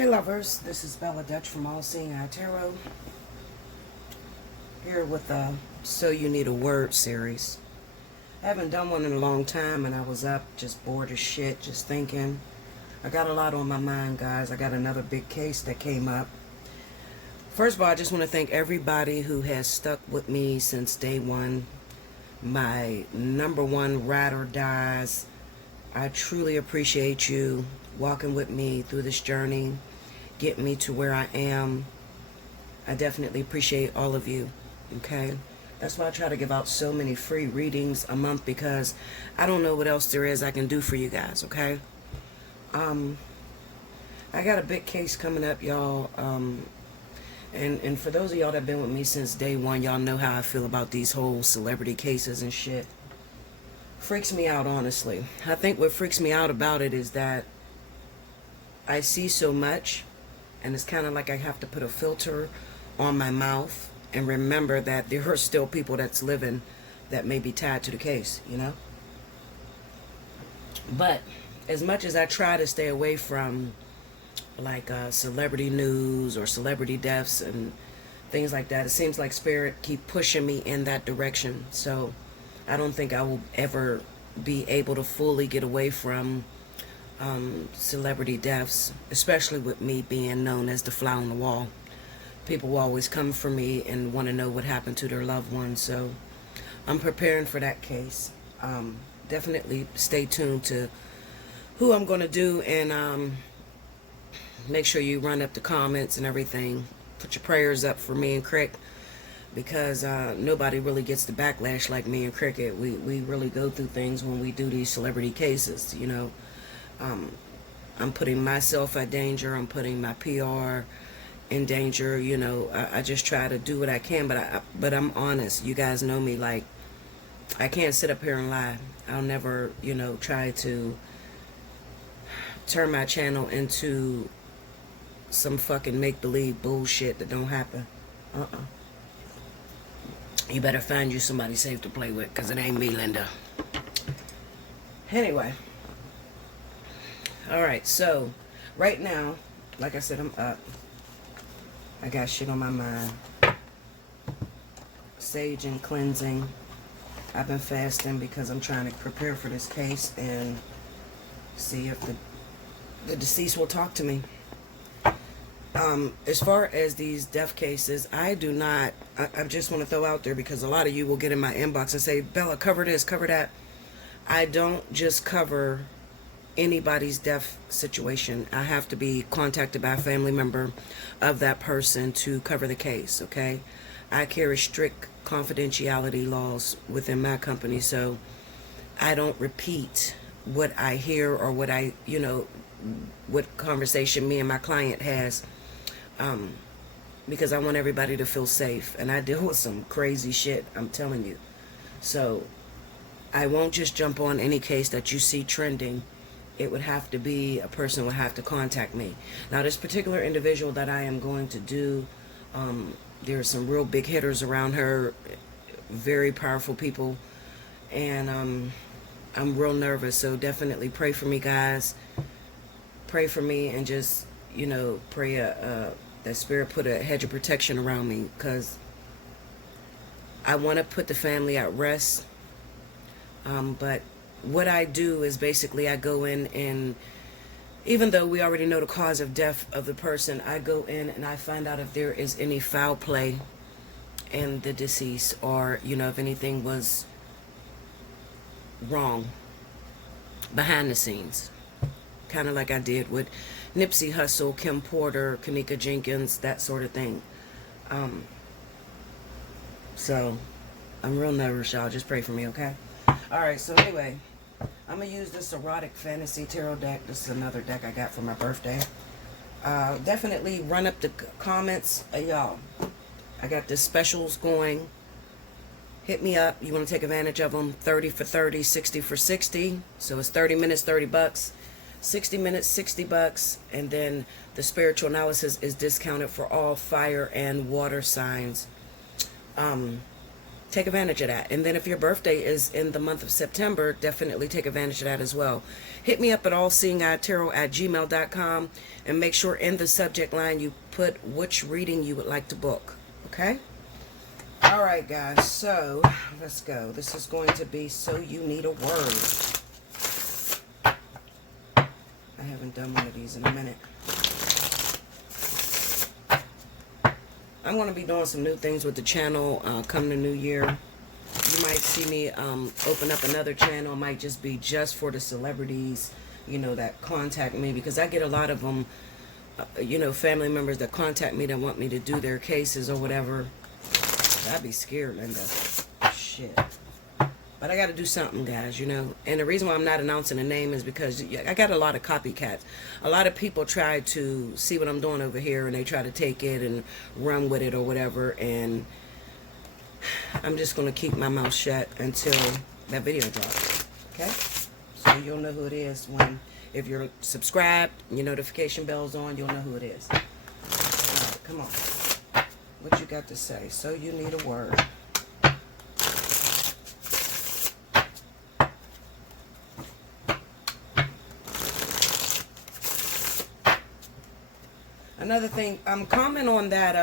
Hey lovers, this is Bella Dutch from Allseeingeyetarot, here with the So You Need a Word series. I haven't done one in a long time, and I was up just bored as shit, just thinking. I got a lot on my mind, guys. I got another big case that came up. First of all, I just want to thank everybody who has stuck with me since day one. My number one ride or dies. I truly appreciate you walking with me through this journey, getting me to where I am. I definitely appreciate all of you, okay? That's why I try to give out so many free readings a month, because I don't know what else there is I can do for you guys, okay? I got a big case coming up, y'all. And for those of y'all that have been with me since day one, y'all know how I feel about these whole celebrity cases and shit. Freaks me out, honestly. I think what freaks me out about it is that I see so much, and it's kind of like I have to put a filter on my mouth and remember that there are still people that's living that may be tied to the case, you know? But as much as I try to stay away from like celebrity news or celebrity deaths and things like that, it seems like Spirit keep pushing me in that direction. So I don't think I will ever be able to fully get away from celebrity deaths, especially with me being known as the fly on the wall. People will always come for me and want to know what happened to their loved ones. So I'm preparing for that case. Definitely stay tuned to who I'm going to do, and make sure you run up the comments and everything. Put your prayers up for me and Crick, because nobody really gets the backlash like me and Cricket. We really go through things when we do these celebrity cases, you know. I'm putting myself at danger. I'm putting my PR in danger, you know. I just try to do what I can, but I'm honest. You guys know me. Like, I can't sit up here and lie. I'll never, you know, try to turn my channel into some fucking make-believe bullshit that don't happen. You better find you somebody safe to play with, because it ain't me, Linda. Anyway. Alright, so right now, like I said, I'm up. I got shit on my mind. Sage and cleansing. I've been fasting because I'm trying to prepare for this case and see if the deceased will talk to me. As far as these death cases, I do not, I just want to throw out there, because a lot of you will get in my inbox and say, Bella, cover this, cover that. I don't just cover anybody's death situation. I have to be contacted by a family member of that person to cover the case, okay? I carry strict confidentiality laws within my company, so I don't repeat what I hear or what I, you know, what conversation me and my client has, because I want everybody to feel safe, and I deal with some crazy shit, I'm telling you. So I won't just jump on any case that you see trending. It would have to be, a person would have to contact me. Now, this particular individual that I am going to do, there are some real big hitters around her, very powerful people, and I'm real nervous, so definitely pray for me, guys. Pray for me, and just, you know, pray that Spirit put a hedge of protection around me, because I want to put the family at rest, but what I do is basically I go in, and even though we already know the cause of death of the person, I go in and I find out if there is any foul play in the deceased, or, you know, if anything was wrong behind the scenes. Kind of like I did with Nipsey Hussle, Kim Porter, Kanika Jenkins, that sort of thing. So I'm real nervous, y'all. Just pray for me, okay? Alright, so anyway, I'm going to use this Erotic Fantasy Tarot deck. This is another deck I got for my birthday. Definitely run up the comments. Y'all, I got the specials going. Hit me up. You want to take advantage of them. 30 for 30, 60 for 60. So it's 30 minutes, 30 bucks. 60 minutes, 60 bucks. And then the spiritual analysis is discounted for all fire and water signs. take advantage of that. And then if your birthday is in the month of September, definitely take advantage of that as well. Hit me up at allseeingeyetarot@gmail.com and make sure in the subject line you put which reading you would like to book. Okay? All right, guys. So let's go. This is going to be So You Need a Word. I haven't done one of these in a minute. I'm going to be doing some new things with the channel come the new year. You might see me open up another channel. It might just be just for the celebrities, you know, that contact me. Because I get a lot of them, you know, family members that contact me that want me to do their cases or whatever. I'd be scared, Linda. Shit. But I got to do something, guys, you know. And the reason why I'm not announcing a name is because I got a lot of copycats. A lot of people try to see what I'm doing over here, and they try to take it and run with it or whatever. And I'm just going to keep my mouth shut until that video drops. Okay? So you'll know who it is when, if you're subscribed, your notification bell's on, you'll know who it is. All right, come on. What you got to say? So you need a word. Another thing, comment on that,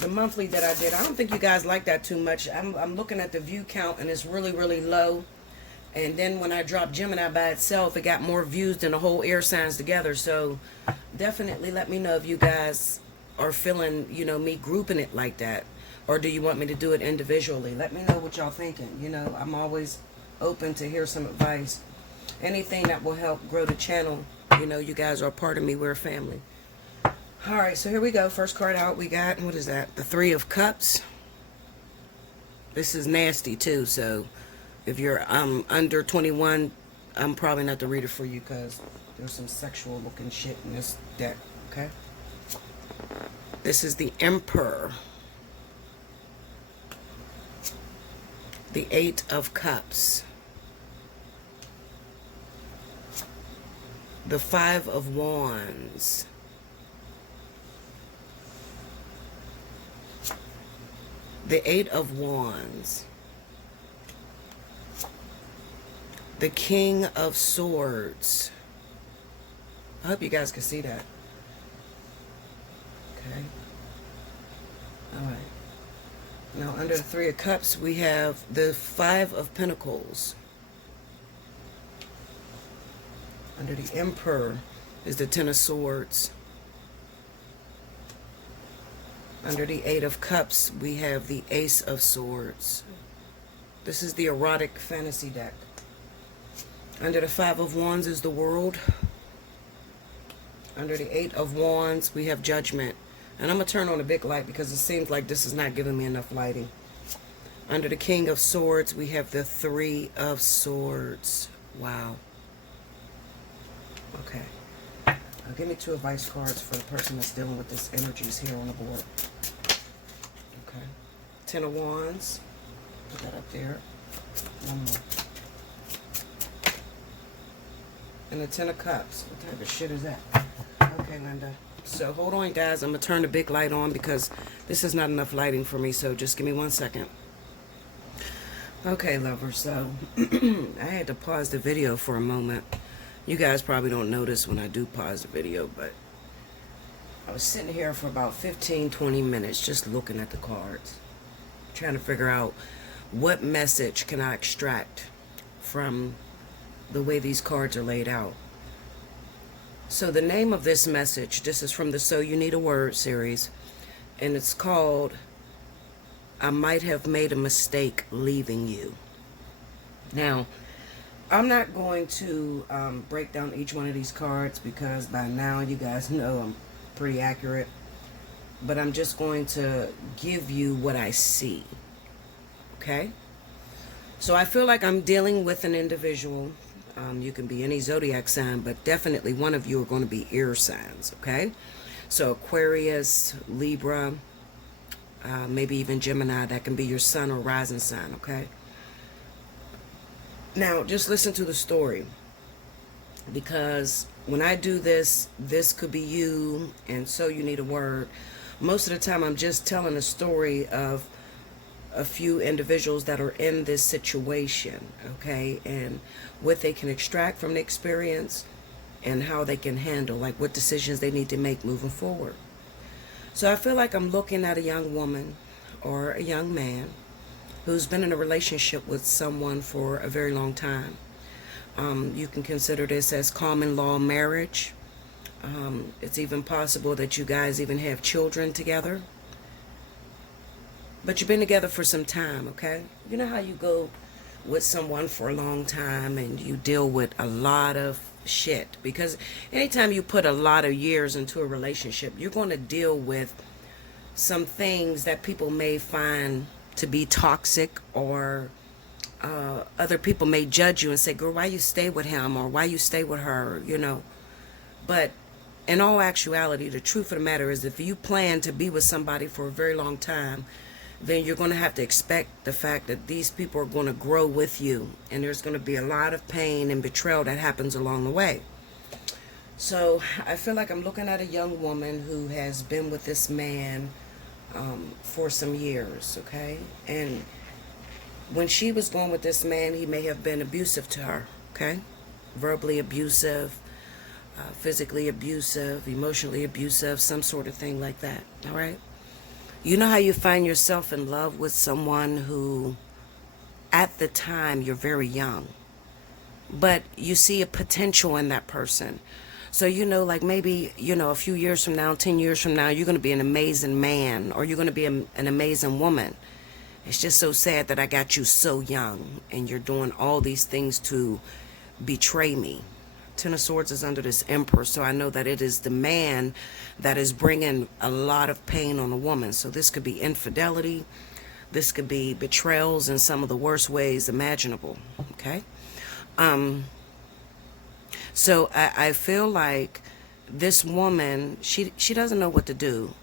the monthly that I did. I don't think you guys like that too much. I'm looking at the view count and it's really, really low. And then when I dropped Gemini by itself, it got more views than the whole air signs together. So definitely let me know if you guys are feeling, you know, me grouping it like that. Or do you want me to do it individually? Let me know what y'all thinking. You know, I'm always open to hear some advice. Anything that will help grow the channel. You know, you guys are a part of me. We're a family. Alright, so here we go. First card out we got, what is that? The Three of Cups. This is nasty too, so if you're under 21, I'm probably not the reader for you because there's some sexual looking shit in this deck, okay? This is the Emperor. The Eight of Cups. The Five of Wands. The Eight of Wands. The King of Swords. I hope you guys can see that. Okay. Alright. Now under the Three of Cups we have the Five of Pentacles. Under the Emperor is the Ten of Swords. Under the Eight of Cups, we have the Ace of Swords. This is the erotic fantasy deck. Under the Five of Wands is the World. Under the Eight of Wands, we have Judgment. And I'm going to turn on a big light because it seems like this is not giving me enough lighting. Under the King of Swords, we have the Three of Swords. Wow. Okay. Give me two advice cards for the person that's dealing with this energies here on the board. Okay. Ten of Wands. Put that up there. One more. And the Ten of Cups. What type of shit is that? Okay, Linda. So hold on, guys. I'm going to turn the big light on because this is not enough lighting for me. So just give me 1 second. Okay, lovers. So I had to pause the video for a moment. You guys probably don't notice when I do pause the video, but I was sitting here for about 15-20 minutes just looking at the cards, trying to figure out what message can I extract from the way these cards are laid out. So the name of this message, this is from the So You Need a Word series, and it's called I Might Have Made a Mistake Leaving You. Now, I'm not going to break down each one of these cards because by now you guys know I'm pretty accurate. But I'm just going to give you what I see. Okay? So I feel like I'm dealing with an individual. You can be any zodiac sign, but definitely one of you are going to be air signs. Okay? So Aquarius, Libra, maybe even Gemini. That can be your sun or rising sign. Okay? Now, just listen to the story, because when I do this, this could be you, and so you need a word. Most of the time, I'm just telling a story of a few individuals that are in this situation, okay, and what they can extract from the experience and how they can handle, like what decisions they need to make moving forward. So I feel like I'm looking at a young woman or a young man who's been in a relationship with someone for a very long time. You can consider this as common law marriage. It's even possible that you guys even have children together. But you've been together for some time, okay? You know how you go with someone for a long time and you deal with a lot of shit? Because anytime you put a lot of years into a relationship, you're going to deal with some things that people may find to be toxic, or other people may judge you and say, girl, why you stay with him, or why you stay with her, you know. But in all actuality, the truth of the matter is, if you plan to be with somebody for a very long time, then you're going to have to expect the fact that these people are going to grow with you, and there's going to be a lot of pain and betrayal that happens along the way. So I feel like I'm looking at a young woman who has been with this man for some years, okay? And when she was going with this man, he may have been abusive to her, okay? Verbally abusive, physically abusive, emotionally abusive, some sort of thing like that, all right? You know how you find yourself in love with someone who, at the time, you're very young, but you see a potential in that person. So, you know, like maybe, you know, a few years from now, 10 years from now, you're going to be an amazing man, or you're going to be an amazing woman. It's just so sad that I got you so young and you're doing all these things to betray me. Ten of Swords is under this Emperor, so I know that it is the man that is bringing a lot of pain on a woman. So this could be infidelity. This could be betrayals in some of the worst ways imaginable, okay? So I feel like this woman, she doesn't know what to do.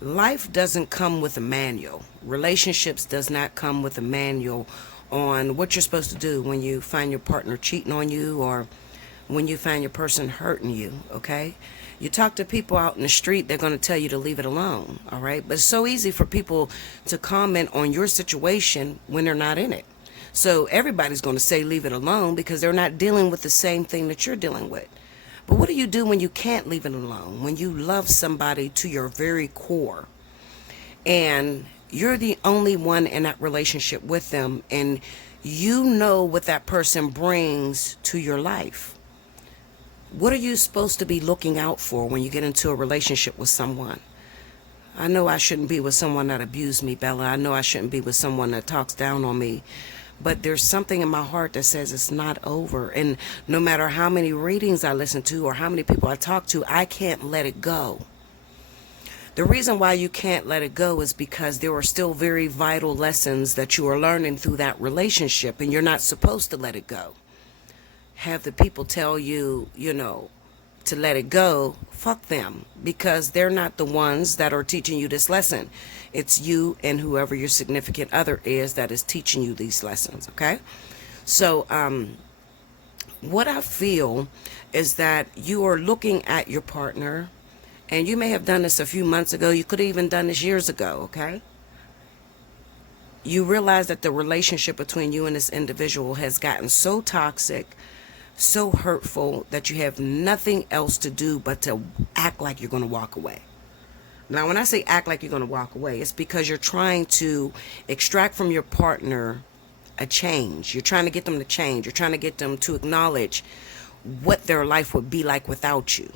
Life doesn't come with a manual. Relationships does not come with a manual on what you're supposed to do when you find your partner cheating on you, or when you find your person hurting you, okay? You talk to people out in the street, they're going to tell you to leave it alone, all right? But it's so easy for people to comment on your situation when they're not in it. So everybody's going to say leave it alone because they're not dealing with the same thing that you're dealing with. But what do you do when you can't leave it alone? When you love somebody to your very core and you're the only one in that relationship with them, and you know what that person brings to your life. What are you supposed to be looking out for when you get into a relationship with someone? I know I shouldn't be with someone that abused me, Bella. I know I shouldn't be with someone that talks down on me. But there's something in my heart that says it's not over. And no matter how many readings I listen to or how many people I talk to, I can't let it go. The reason why you can't let it go is because there are still very vital lessons that you are learning through that relationship, and you're not supposed to let it go. Have the people tell you, you know, to let it go, fuck them, because they're not the ones that are teaching you this lesson. It's you and whoever your significant other is that is teaching you these lessons, okay? So what I feel is that you are looking at your partner, and you may have done this a few months ago. You could have even done this years ago, okay? You realize that the relationship between you and this individual has gotten so toxic, so hurtful, that you have nothing else to do but to act like you're going to walk away. Now, when I say act like you're going to walk away, it's because you're trying to extract from your partner a change. You're trying to get them to change. You're trying to get them to acknowledge what their life would be like without you,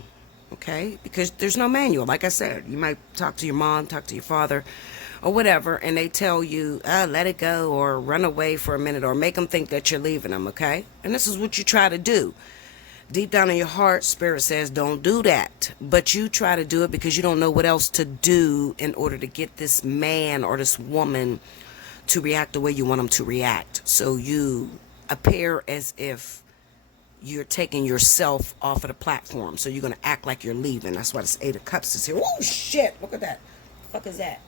okay? Because there's no manual. Like I said, you might talk to your mom, talk to your father, or whatever, and they tell you, let it go, or run away for a minute, or make them think that you're leaving them, okay? And this is what you try to do. Deep down in your heart, Spirit says don't do that. But you try to do it because you don't know what else to do in order to get this man or this woman to react the way you want them to react. So you appear as if you're taking yourself off of the platform. So you're going to act like you're leaving. That's why this Eight of Cups is here. Oh, shit. Look at that. What the fuck is that?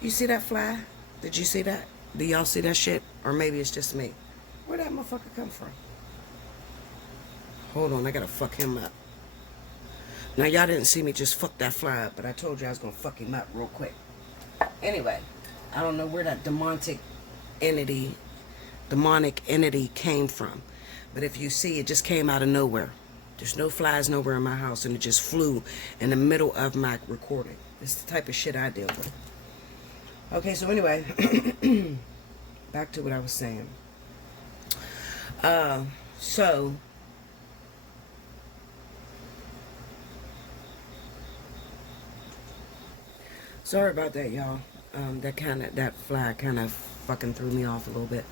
You see that fly? Did you see that? Do y'all see that shit? Or maybe it's just me. Where'd that motherfucker come from? Hold on, I gotta fuck him up. Now, y'all didn't see me just fuck that fly up, but I told you I was gonna fuck him up real quick. Anyway, I don't know where that entity demonic entity came from. But if you see, it just came out of nowhere. There's no flies nowhere in my house, and it just flew in the middle of my recording. It's the type of shit I deal with. Okay, so anyway, back to what I was saying. So sorry about that, y'all. That fly kind of fucking threw me off a little bit.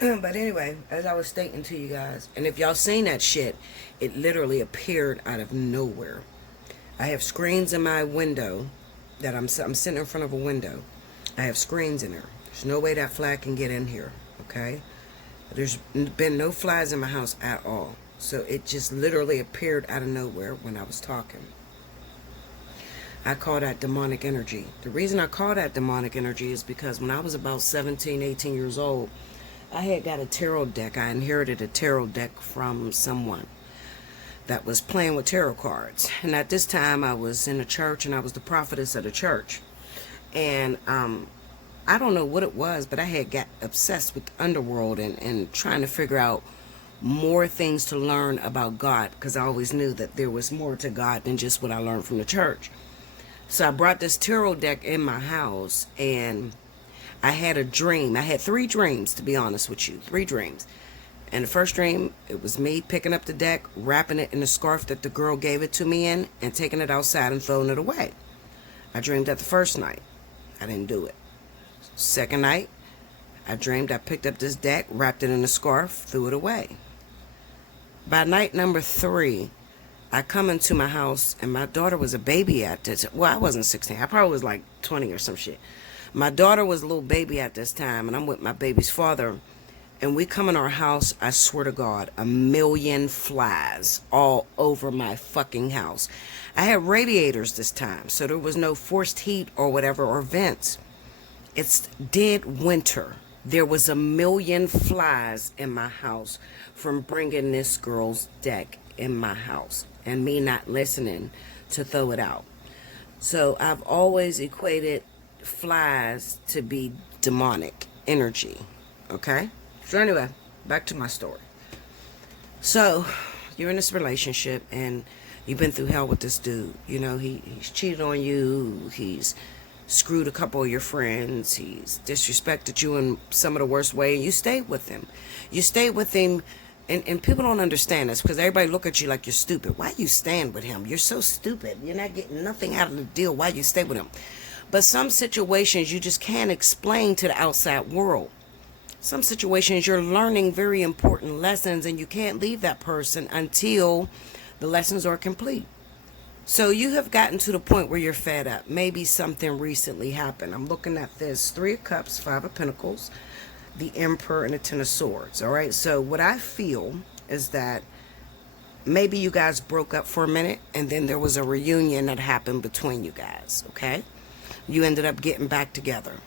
But anyway, as I was stating to you guys, and if y'all seen that shit, it literally appeared out of nowhere. I have screens in my window that I'm sitting in front of a window. I have screens in there. There's no way that fly can get in here, okay? There's been no flies in my house at all. So it just literally appeared out of nowhere when I was talking. I call that demonic energy. The reason I call that demonic energy is because when I was about 17, 18 years old, I had got a tarot deck. I inherited a tarot deck from someone that was playing with tarot cards. And at this time, I was in a church, and I was the prophetess of the church. And I don't know what it was, but I had got obsessed with the underworld and trying to figure out more things to learn about God, because I always knew that there was more to God than just what I learned from the church. So I brought this tarot deck in my house, and I had a dream. I had 3 dreams, to be honest with you. 3 dreams. And the first dream, it was me picking up the deck, wrapping it in the scarf that the girl gave it to me in, and taking it outside and throwing it away. I dreamed that the first night. I didn't do it. Second night, I dreamed I picked up this deck, wrapped it in a scarf, threw it away. By night number 3, I come into my house, and my daughter was a baby at this. Well, I wasn't 16. I probably was like 20 or some shit. My daughter was a little baby at this time, and I'm with my baby's father. And we come in our house, I swear to God, 1,000,000 flies all over my fucking house. I had radiators this time, so there was no forced heat or whatever, or vents. It's dead winter. There was 1,000,000 flies in my house from bringing this girl's deck in my house and me not listening to throw it out. So I've always equated flies to be demonic energy. Okay? So anyway, back to my story. So you're in this relationship, and you've been through hell with this dude. You know, he's cheated on you. He's screwed a couple of your friends. He's disrespected you in some of the worst way. And you stayed with him. You stayed with him. And people don't understand this, because everybody look at you like you're stupid. Why you stand with him? You're so stupid. You're not getting nothing out of the deal. Why you stay with him? But some situations you just can't explain to the outside world. Some situations you're learning very important lessons, and you can't leave that person until the lessons are complete. So you have gotten to the point where you're fed up. Maybe something recently happened. I'm looking at this 3 of Cups, 5 of Pentacles, the Emperor, and the 10 of Swords. All right. So what I feel is that maybe you guys broke up for a minute, and then there was a reunion that happened between you guys. Okay. You ended up getting back together.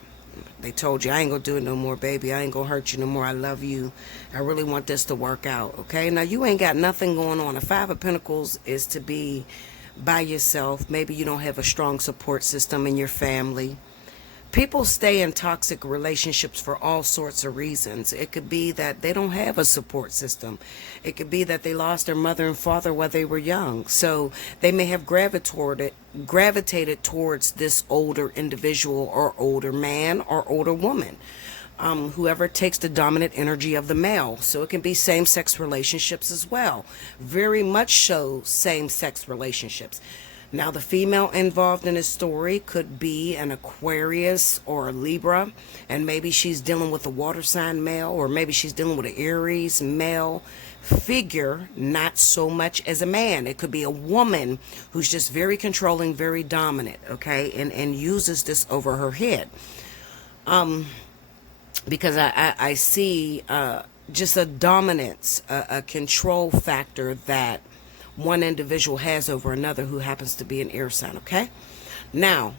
They told you, I ain't gonna do it no more, baby. I ain't gonna hurt you no more. I love you. I really want this to work out. Okay. Now you ain't got nothing going on. The 5 of Pentacles is to be by yourself. Maybe you don't have a strong support system in your family. People stay in toxic relationships for all sorts of reasons. It could be that they don't have a support system. It could be that they lost their mother and father while they were young. So they may have gravitated towards this older individual, or older man, or older woman. Whoever takes the dominant energy of the male. So it can be same-sex relationships as well. Very much so same-sex relationships. Now, the female involved in this story could be an Aquarius or a Libra, and maybe she's dealing with a water sign male, or maybe she's dealing with an Aries male figure, not so much as a man. It could be a woman who's just very controlling, very dominant, okay, and uses this over her head. Because I see just a dominance, a control factor that one individual has over another who happens to be an air sign, okay? Now,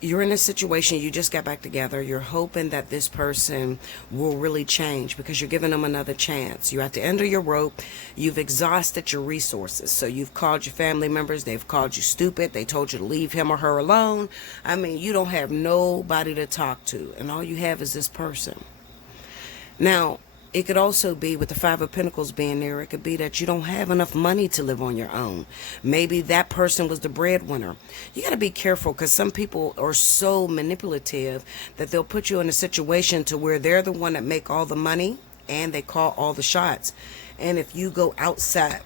you're in a situation, you just got back together, you're hoping that this person will really change because you're giving them another chance. You're at the end of your rope, you've exhausted your resources. So you've called your family members, they've called you stupid, they told you to leave him or her alone. I mean, you don't have nobody to talk to, and all you have is this person. Now, it could also be, with the Five of Pentacles being there, it could be that you don't have enough money to live on your own. Maybe that person was the breadwinner. You got to be careful, because some people are so manipulative that they'll put you in a situation to where they're the one that make all the money and they call all the shots. And if you go outside,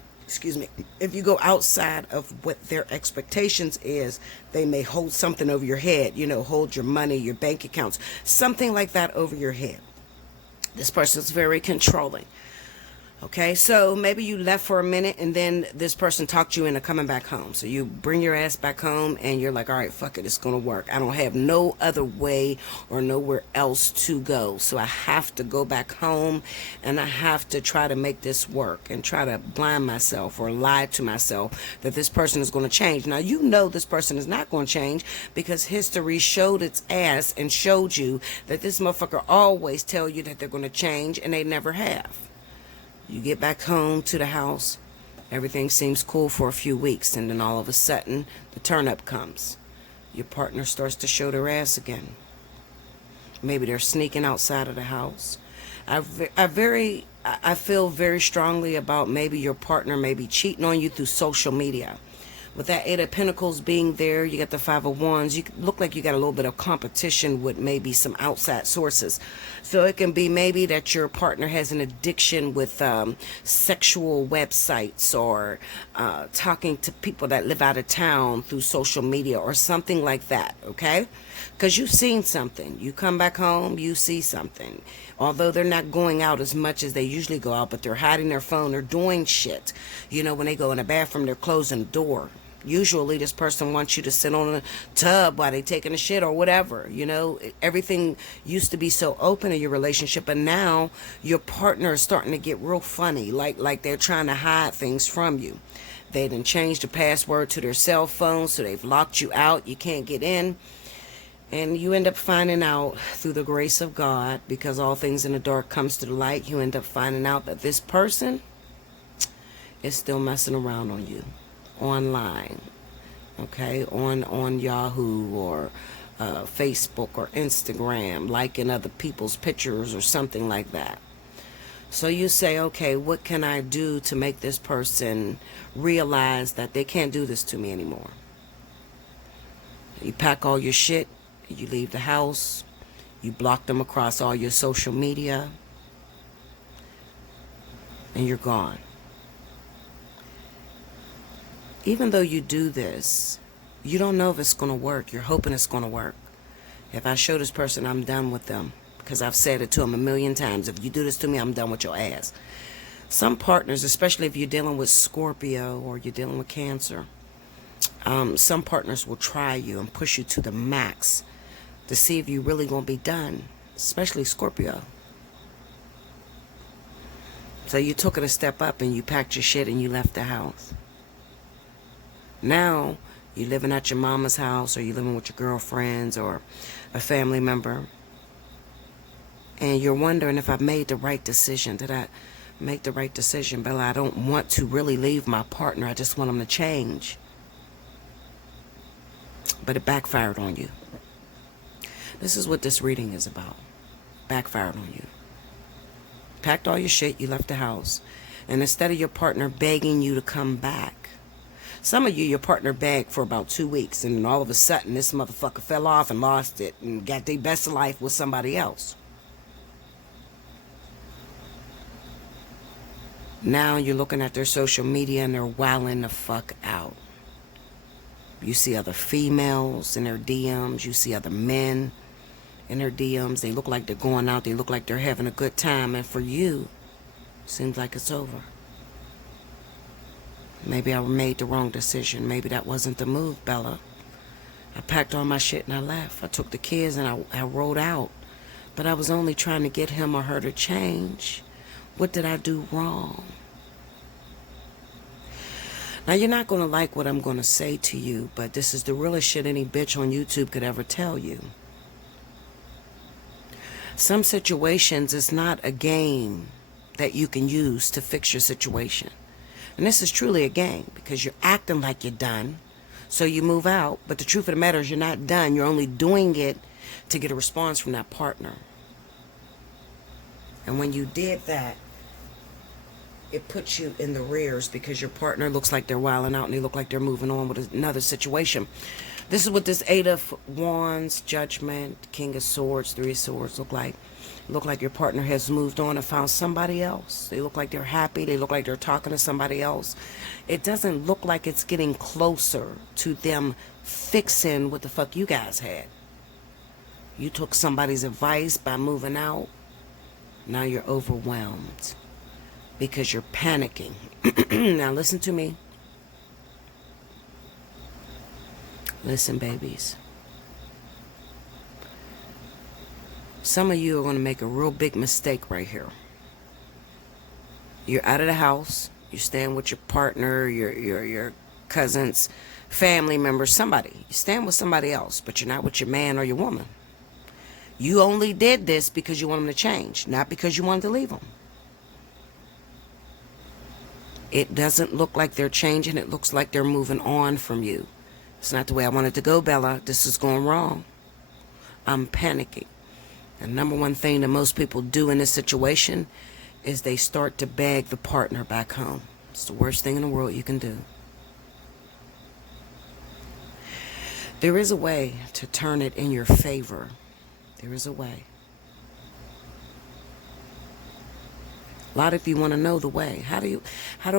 if you go outside of what their expectations is, they may hold something over your head, hold your money, your bank accounts, something like that over your head. This person's very controlling. Okay, so maybe you left for a minute and then this person talked you into coming back home. So you bring your ass back home and you're like, all right, fuck it, it's going to work. I don't have no other way or nowhere else to go. So I have to go back home and I have to try to make this work and try to blind myself or lie to myself that this person is going to change. Now, this person is not going to change because history showed its ass and showed you that this motherfucker always tell you that they're going to change and they never have. You get back home to the house, everything seems cool for a few weeks, and then all of a sudden, the turn-up comes. Your partner starts to show their ass again. Maybe they're sneaking outside of the house. I feel very strongly about maybe your partner may be cheating on you through social media. With that Eight of Pentacles being there, you got the Five of Wands. You look like you got a little bit of competition with maybe some outside sources. So it can be maybe that your partner has an addiction with sexual websites or talking to people that live out of town through social media or something like that, okay? Because you've seen something. You come back home, you see something. Although they're not going out as much as they usually go out, but they're hiding their phone, they're doing shit. When they go in the bathroom, they're closing the door. Usually this person wants you to sit on a tub while they're taking a shit or whatever. Everything used to be so open in your relationship, but now your partner is starting to get real funny, like they're trying to hide things from you. They done changed the password to their cell phone, so they've locked you out. You can't get in. And you end up finding out through the grace of God, because all things in the dark comes to the light, you end up finding out that this person is still messing around on you online, okay, on Yahoo or Facebook or Instagram, liking other people's pictures or something like that. So you say, okay, what can I do to make this person realize that they can't do this to me anymore? You pack all your shit, you leave the house, you block them across all your social media, and you're gone. Even though you do this, you don't know if it's going to work. You're hoping it's going to work. If I show this person, I'm done with them, because I've said it to them a million times. If you do this to me, I'm done with your ass. Some partners, especially if you're dealing with Scorpio or you're dealing with Cancer, some partners will try you and push you to the max to see if you're really going to be done, especially Scorpio. So you took it a step up and you packed your shit and you left the house. Now you're living at your mama's house, or you're living with your girlfriends or a family member, and you're wondering if I made the right decision. Did I make the right decision? Bella, I don't want to really leave my partner. I just want him to change. But it backfired on you. This is what this reading is about. Backfired on you. Packed all your shit, you left the house. And instead of your partner begging you to come back, some of you, your partner begged for about 2 weeks, and then all of a sudden this motherfucker fell off and lost it and got their best of life with somebody else. Now you're looking at their social media and they're wilding the fuck out. You see other females in their DMs. You see other men in their DMs. They look like they're going out. They look like they're having a good time. And for you, seems like it's over. Maybe I made the wrong decision. Maybe that wasn't the move, Bella. I packed all my shit and I left. I took the kids and I rode out. But I was only trying to get him or her to change. What did I do wrong? Now, you're not going to like what I'm going to say to you, but this is the realest shit any bitch on YouTube could ever tell you. Some situations is not a game that you can use to fix your situation. And this is truly a game because you're acting like you're done. So you move out. But the truth of the matter is you're not done. You're only doing it to get a response from that partner. And when you did that, it puts you in the rears because your partner looks like they're wilding out and they look like they're moving on with another situation. This is what this Eight of Wands, Judgment, King of Swords, Three of Swords look like. Look like your partner has moved on and found somebody else. They look like they're happy. They look like they're talking to somebody else. It doesn't look like it's getting closer to them fixing what the fuck you guys had. You took somebody's advice by moving out. Now you're overwhelmed because you're panicking. Now listen to me. Listen, babies. Some of you are going to make a real big mistake right here. You're out of the house. You're staying with your partner, your cousins, family members, somebody. You're staying with somebody else, but you're not with your man or your woman. You only did this because you want them to change, not because you wanted to leave them. It doesn't look like they're changing. It looks like they're moving on from you. It's not the way I wanted to go, Bella. This is going wrong. I'm panicking. The number one thing that most people do in this situation is they start to beg the partner back home. It's the worst thing in the world you can do. There is a way to turn it in your favor. There is a way. A lot of you want to know the way. How do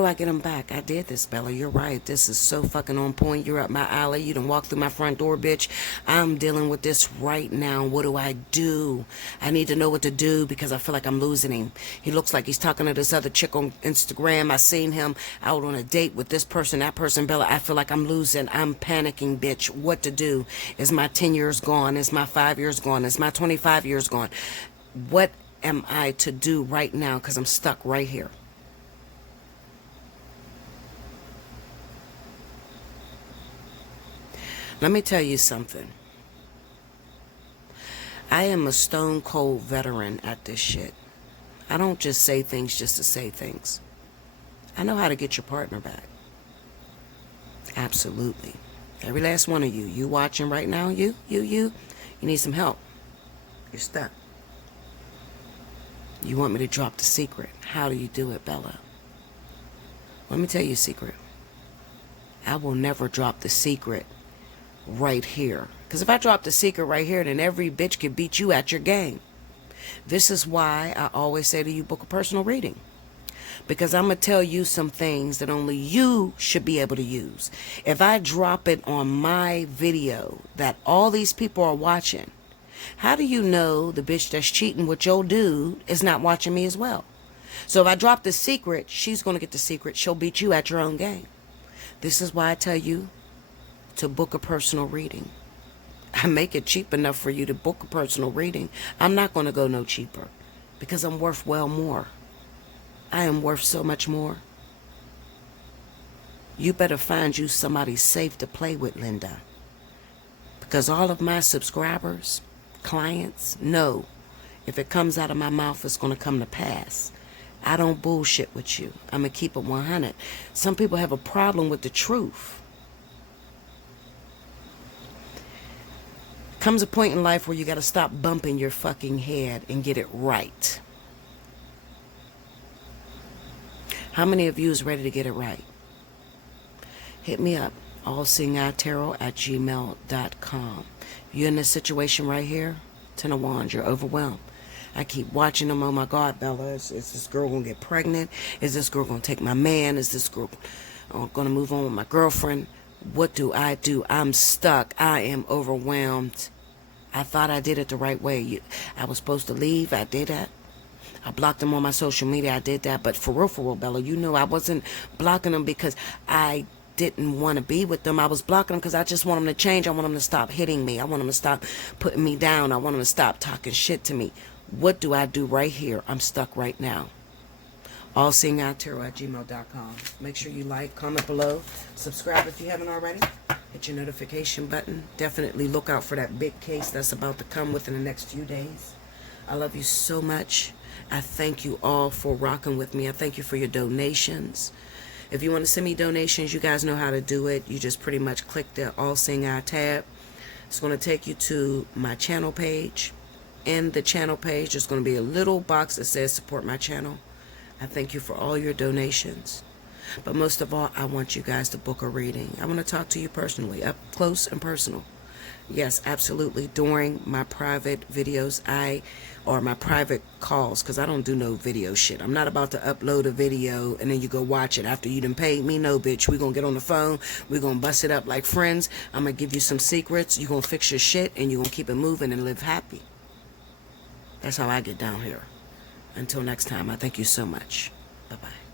I get them back? I did this, Bella. You're right. This is so fucking on point. You're up my alley. You done walked through my front door, bitch. I'm dealing with this right now. What do? I need to know what to do because I feel like I'm losing him. He looks like he's talking to this other chick on Instagram. I seen him out on a date with this person, that person, Bella. I feel like I'm losing. I'm panicking, bitch. What to do? Is my 10 years gone? Is my 5 years gone? Is my 25 years gone? What am I to do right now because I'm stuck right here? Let me tell you something. I am a stone cold veteran at this shit. I don't just say things just to say things. I know how to get your partner back. Absolutely. Every last one of you. You watching right now, you need some help. You're stuck. You want me to drop the secret. How do you do it, Bella? Let me tell you a secret. I will never drop the secret right here. Because if I drop the secret right here, then every bitch can beat you at your game. This is why I always say to you, book a personal reading. Because I'm going to tell you some things that only you should be able to use. If I drop it on my video that all these people are watching, how do you know the bitch that's cheating with your dude is not watching me as well? So if I drop the secret, she's going to get the secret. She'll beat you at your own game. This is why I tell you to book a personal reading. I make it cheap enough for you to book a personal reading. I'm not going to go no cheaper because I'm worth well more. I am worth so much more. You better find you somebody safe to play with, Linda. Because all of my subscribers, clients, know if it comes out of my mouth, it's going to come to pass. I don't bullshit with you. I'm going to keep it 100. Some people have a problem with the truth. Comes a point in life where you got to stop bumping your fucking head and get it right. How many of you is ready to get it right? Hit me up. Allseeingeyetarot@gmail.com. You're in this situation right here, Ten of Wands, you're overwhelmed. I keep watching them. Oh my God, Bella, is this girl going to get pregnant? Is this girl going to take my man? Is this girl going to move on with my girlfriend? What do? I'm stuck. I am overwhelmed. I thought I did it the right way. I was supposed to leave. I did that. I blocked them on my social media. I did that. But for real, Bella, you know I wasn't blocking them because I didn't want to be with them. I was blocking them because I just want them to change. I want them to stop hitting me. I want them to stop putting me down. I want them to stop talking shit to me. What do I do right here? I'm stuck right now. Allseeingeyetarot@gmail.com. Make sure you like, comment below, subscribe if you haven't already. Hit your notification button. Definitely look out for that big case that's about to come within the next few days. I love you so much. I thank you all for rocking with me. I thank you for your donations. If you want to send me donations, you guys know how to do it. You just pretty much click the All Seeing Eye tab. It's going to take you to my channel page. In the channel page, there's going to be a little box that says support my channel. I thank you for all your donations. But most of all, I want you guys to book a reading. I want to talk to you personally, up close and personal. Yes, absolutely. During my private videos, or my private calls, because I don't do no video shit. I'm not about to upload a video and then you go watch it after you done paid me. No, bitch. We're going to get on the phone. We're going to bust it up like friends. I'm going to give you some secrets. You're going to fix your shit and you're going to keep it moving and live happy. That's how I get down here. Until next time, I thank you so much. Bye-bye.